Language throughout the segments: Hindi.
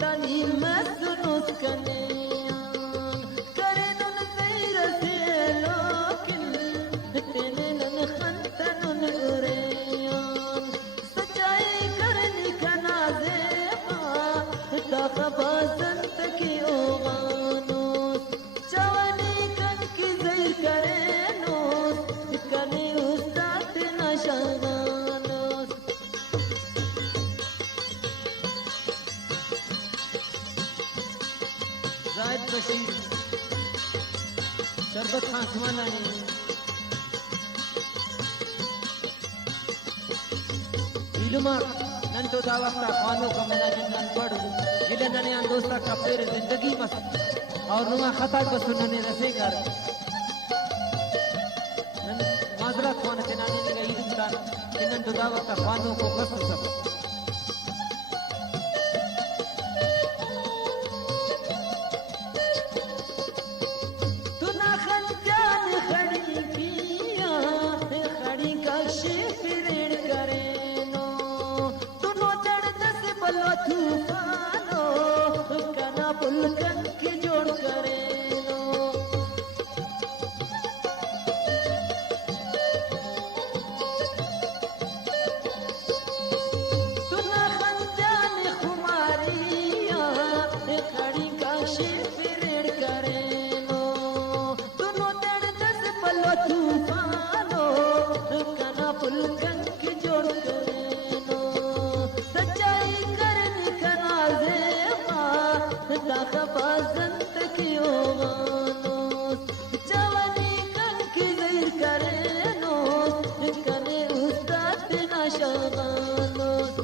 tani masnus kaneyan karenun zayra selokin tenenan khantanun ureyan सच्चाई करनी कना ज़ेबा ताक़बा संत की ओगानोस जवानी कन की ज़ैर करे नोस कने उस्ताद नशागानोस जायद बशीर शरबत खान सुमालानी इल्मा नंतो दा वक्ता खानो का मना जन्नत पढ़ू गिले नने अन दोस्ता का पेर जिंदगी मस और नुमा खता को सुनने रसे कर नन माजरत खान के नाने ने गई दुकान कि नंतो दा वक्ता खानो को कसम सब तू ना खंजान खड़ी किया खड़ी का शिफिर करे तूफानो कना पुलकन के जोड़ करे नो तुना खंजान खुमारिया खड़ी काशी फिरेड़ करे नो तुनो दर्द दस पलो तूफानो कना पुलकन के जोड़ करे नो सच्चाई ताक़बा संत की ओगानोस जवानी कन की ज़ैर करे नोस कने उस्ताद नशागानोस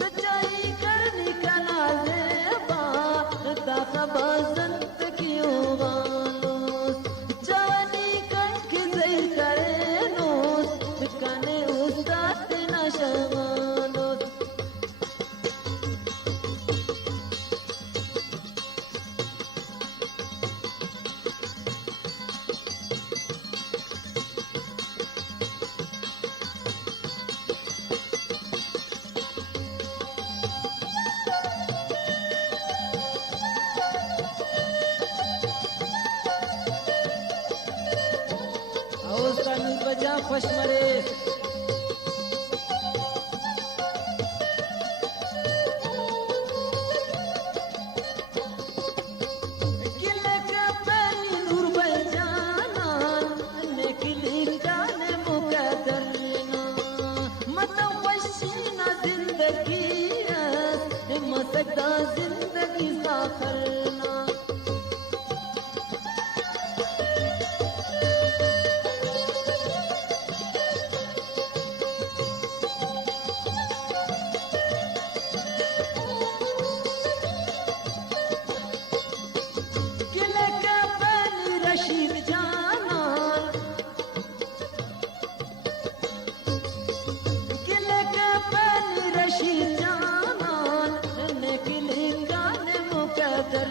सच्चाई करनी कना ज़ेबा ताक़बा संत की ओगानोस जवानी कन की ज़ैर करे नोस कने उस्ताद नशागानोस बजा खुश मरे किले का पानी नूर बजाना निकली जाने मुकदरना मतवशीना जिंदगी मसकदा जिंदगी साखरना रशीद जाना ने किले गाने मुकदर